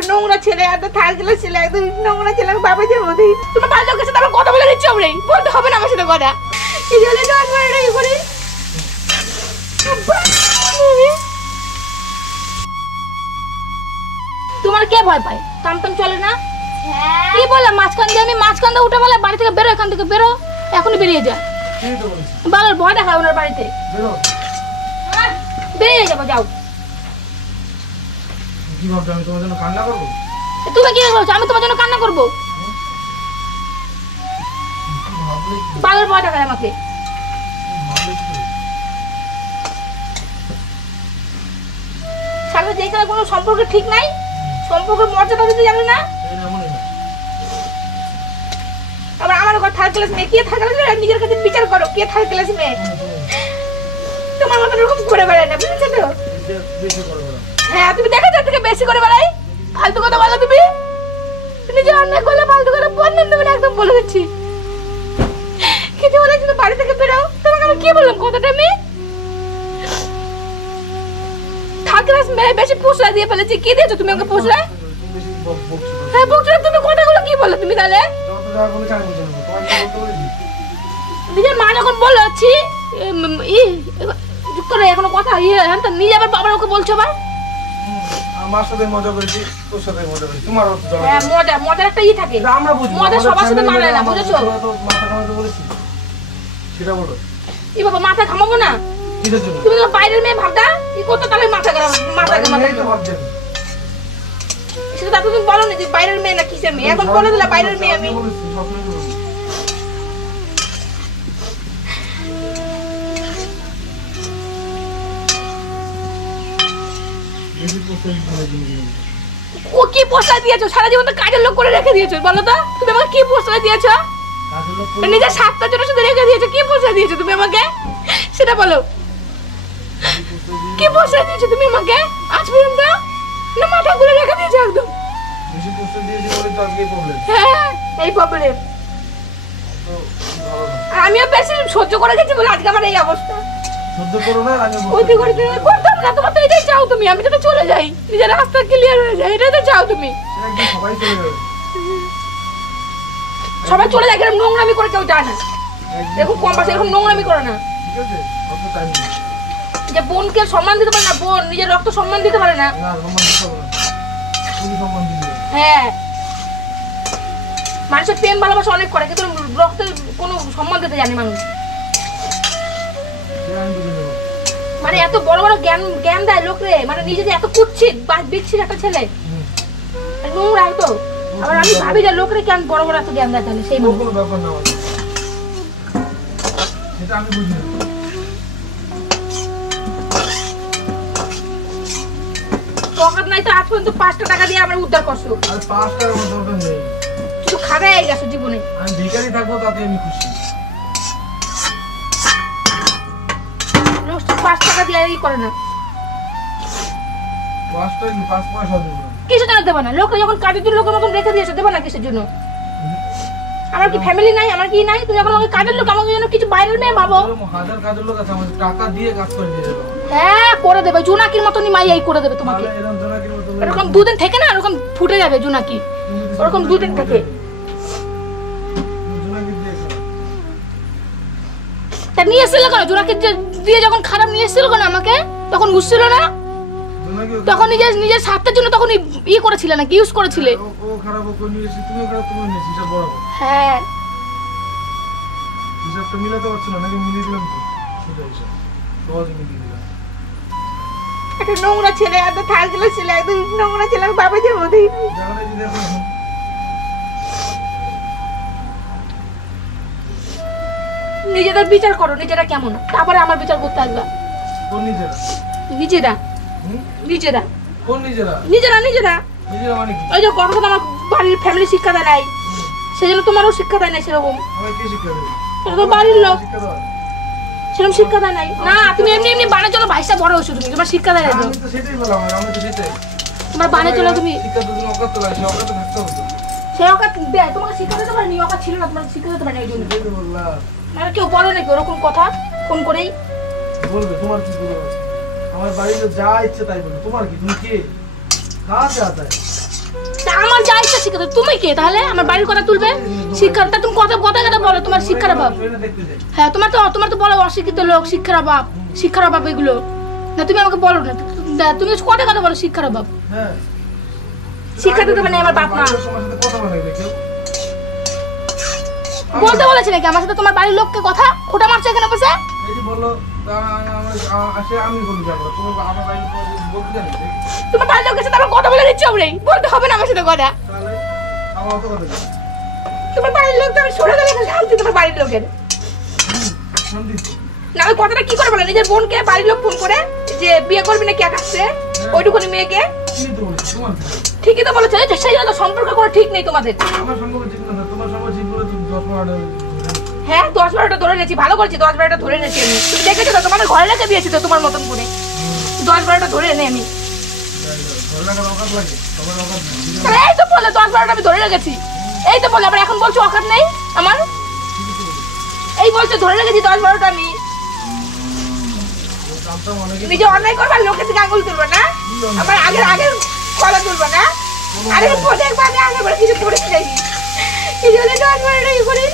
একটা নোংরা ছেলে, একটা থার্ড ক্লাস ছেলে, একদম নোংরা ছেলে বাবা যে বৌদি। তোমার বাড়ির লোকের সাথে আমার কথা বলে দিচ্ছি, আমরা বলতে হবে না আমার সাথে কথা। এই জন্য তো একবার এটা কি করি। তোমার কে ভয় পায়? টামটাম চলে না? কি বলে মাঝখান দিয়ে আমি মাঝখান দিয়ে উঠে বলে বাড়ি থেকে বেরো, এখান থেকে বেরো, এখনই বেরিয়ে যা। বাবার ভয় দেখায় ওনার বাড়িতে, বেরিয়ে যাবো, যাও। আমি তোমার জন্য কান্না করবো? তুমি কি বলছো আমি তোমার জন্য কান্না করবো? বাবার ভয় দেখায় আমাকে। সাথে যেখানে কোনো সম্পর্ক ঠিক নাই, সম্পর্কের মর্যাদা দিতে জানো না। আবার আমার ঘর থার্ড ক্লাস মেয়ে, কে থার্ড ক্লাস মেয়ে নিজের কাছে বিচার করো, কে থার্ড ক্লাস মেয়ে। তোমার মতো এরকম করে বেড়ায় না, বুঝেছো তো? হ্যাঁ তুমি দেখা যাচ্ছে থেকে বেশি করে বেড়াই, ফালতু কথা বলো তুমি। তুমি যে অনেক বলে ফালতু কথা বললেন, তুমি একদম বলে দিচ্ছি। কিছু বলেছি তো বাড়ি থেকে বেরো, তোমাকে আমি কি বললাম কথাটা? আমি থার্ড ক্লাস মেয়ে বেশি পোষলা দিয়ে ফেলেছি। কি দিয়েছো তুমি আমাকে পোষলা? হ্যাঁ বকছো, তুমি কথাগুলো কি বলো তুমি তাহলে? নিজের মা যখন বলেছি যুক্ত নেই এখনো কথা, নিজে আবার বাবার ওকে বলছো আবার। আমার সাথে মজা করেছি, তোর সাথে মজা করেছি, তোমার হ্যাঁ মজা একটা থাকে, আমরা বুঝি মজা সবার সাথে মানে না, বুঝেছো? মাথা ঘামাতে বলেছি সেটা বলো। এই বাবা মাথা ঘামাবো না? কিসের জন্য? তুমি তো বাইরের মেয়ে ভাবটা কি করতে, তাহলে মাথা ঘামাতে সেটা তুমি বলো না যে বাইরের মেয়ে না কিসের মেয়ে, এখন বলে দিলা বাইরের মেয়ে আমি। ও কি পোস্টার দিয়েছো? সারা জীবন তো কাজের লোক করে রেখে দিয়েছো, বলো তো তুমি আমাকে কি পোস্টার দিয়েছো? নিজের স্বার্থের জন্য শুধু রেখে দিয়েছো, কি পোস্টার দিয়েছো তুমি আমাকে সেটা বলো। কি পোস্টার দিয়েছো তুমি আমাকে আজ পর্যন্ত? না মাথা ঘুরে রেখে দিয়েছো একদম। বেশি পোস্টার দিয়েছি বলে তো আজকে প্রবলেম। হ্যাঁ এই প্রবলেম। আমিও বেশি সহ্য করে গেছি বলে আজকে আমার এই অবস্থা। সহ্য করো না, আমি ওইদিকে করে তুমি করতাম না, তোমার তো এটাই চাও তুমি, আমি তো চলে যাই, নিজের রাস্তা ক্লিয়ার হয়ে যায়, এটাই তো চাও তুমি। একদম সবাই চলে যাবে, সবাই চলে যায়, এরকম নোংরামি করে কেউ যায় না, এরকম কম পাশে এরকম নোংরামি করে না। ঠিক আছে, অত টাইম নেই যে বোনকে সম্মান দিতে পারে না, বোন নিজের রক্ত সম্মান দিতে পারে না। না সম্মান দিতে হবে না, তুমি সম্মান দিবে। হ্যাঁ মানুষের প্রেম ভালোবাসা অনেক করে, কিন্তু রক্তের কোনো সম্মান দিতে জানে মানুষ। মানে এত বড় বড় জ্ঞান দেয় লোকরে, মানে নিজে যে এত কুচ্ছিত বিচ্ছিত একটা ছেলে, নোংরা তো। আবার আমি ভাবি যে লোকরে কেন বড় বড় এত জ্ঞান দেয়, তাহলে সেই কোনো ব্যাপার না, সেটা আমি বুঝি না। পকেট নাই তো আজ পর্যন্ত 5টা টাকা দিয়ে আমরা উদ্ধার করছো। আর 5 টাকার মতো দরকার নেই, কিছু খারাই গেছো জীবনে। আমি ভিখারি থাকবো তাতে আমি খুশি। 5 টাকা দিয়ে এই করে না, 5 টাকা কি 5 পয়সা দেবো না, কিছু জানা দেবে না। লোকে যখন কাজের জন্য লোকের মতন রেখে দিয়েছো, দেবে না কিসের জন্য? আমার কি ফ্যামিলি নাই? আমার কি নাই? তুমি যখন আমাকে কাজের লোক, আমাকে জন্য কিছু বাইরের মেয়ে ভাবো। হাজার কাজের লোক আছে, আমাদের টাকা দিয়ে কাজ করে দিয়ে দেবো। হ্যাঁ করে দেবে, জোনাকির মতনই মাই এই করে দেবে তোমাকে। এরকম দুদিন থেকে না এরকম ফুটে যাবে জোনাকি, ওরকম দুদিন থেকে। তা নিয়ে এসেছিল কেন? জোনাকি দিয়ে যখন খারাপ নিয়ে এসেছিল কেন আমাকে? তখন বুঝছিল না, তখন নিজের স্বার্থের জন্য তখন ই করেছিলে নাকি, ইউজ করেছিলে। ও খারাপ ও নিয়ে এসেছি, তুমি খারাপ তুমি নিয়ে এসেছি, সব বরাবর। হ্যাঁ হিসাবটা মিলাতে পারছো না নাকি? মিলিয়ে দিলাম তো, সেটা হিসাব সহজে মিলিয়ে দিলাম। একটা নোংরা ছেলে, একটা থার্ড ক্লাস ছেলে, একদম নোংরা ছেলে বাবা যে বৌদি। নিজেদের বিচার করো, নিজেরা কেমন, তারপরে আমার বিচার করতে আসবা। কোন নিজেরা? নিজেরা নিজেরা কোন নিজেরা? নিজেরা নিজেরা নিজেরা মানে কি? ওই যে কথা আমার বাড়ির ফ্যামিলি শিক্ষা দেয় নাই, সেজন্য তোমারও শিক্ষা দেয় নাই সেরকম। আমাকে কে শিক্ষা দেবে? তো বাড়ির লোক শিক্ষা দেয় সেরকম শিক্ষা দেয় নাই। না তুমি এমনি এমনি বানে চলো, ভাইসা বড় হইছো তুমি, তোমার শিক্ষা দেয় নাই। আমি তো সেটাই বললাম, আমি তো সেটাই। তোমার বানে চলো তুমি, শিক্ষা তো তুমি অকাত তোলা, সে অকাত থাকতে হবে। সে অকাত দেয় তোমাকে শিক্ষা দিতে পারেনি, অকাত ছিল না তোমার শিক্ষা দিতে পারেনি। এই জন্য সেটাই বললাম। মানে কেউ বলে নাকি ওরকম কথা ফোন করেই? বলবে তোমার কি বলবে? আমার বাড়িতে যা ইচ্ছে তাই বলবে, তোমার কি? তুমি কে? কাজ আতা তোমার যা ইচ্ছা শিক্ষা দাও। তুমি কে তাহলে আমার বাড়ির কথা তুলবে? শিক্ষাটা তুমি কথা বলো তোমার শিক্ষার অভাব। হ্যাঁ তোমার তো বলো অশিক্ষিত লোক, শিক্ষার অভাব এগুলো না। তুমি আমাকে বলো না, তুমি কথা বলো শিক্ষার অভাব। হ্যাঁ শিক্ষা দিতে মানে আমার বাপ মা তোমার সাথে কথা বলে কেউ বলতে বলেছে নাকি আমার সাথে তোমার বাড়ির লোককে কথা খোটা মারছে এখানে বসে? এই যে বললো আমি বলি যাবো তোমার আমার বাড়ি বলতে জানি তোমার বাড়ির লোকের সাথে আমার কথা বলে দিচ্ছি নেই, বলতে হবে না আমার সাথে কথা। তাহলে আমার অত কথা নেই। তোমার বাড়ির লোক তো আমি সরে গেলে শান্তি তোমার বাড়ির লোকের শান্তি না। ওই কথাটা কি করে বলে নিজের বোনকে বাড়ির লোক ফোন করে যে বিয়ে করবি না কে আসছে ওইটুকুনি মেয়েকে? কি তো বলছি তোমার ঠিকই তো বলেছে, সেই জন্য সম্পর্ক করে ঠিক নেই তোমাদের। আমার সঙ্গে ঠিক না, তোমার সঙ্গে ঠিক করে তুমি 10-12 হ্যাঁ 10-12টা ধরে নিয়েছি, ভালো করছি 10-12টা ধরে নিয়েছি আমি। তুমি দেখেছো তো তোমাদের ঘরে রেখে দিয়েছি তো তোমার মতন করে 10-12টা ধরে এনে আমি। ঘরে রাখার অকাত লাগে, সবার অকাত নেই। তাহলে এই তো বলে 10-12টা আমি ধরে রেখেছি, এই তো বলে আবার এখন বলছো অকাত নেই আমার। এই বলছো ধরে রেখেছি 10-12টা আমি। জানতাম অনেকে নিজে অন্যায় করবা, লোকের দিকে আঙুল তুলবো না, আমার আগের কলা তুলবো না। আরে দেখবা আমি আগের বার কিছু করেছি নাকি? এই জন্য 10-12টা করি।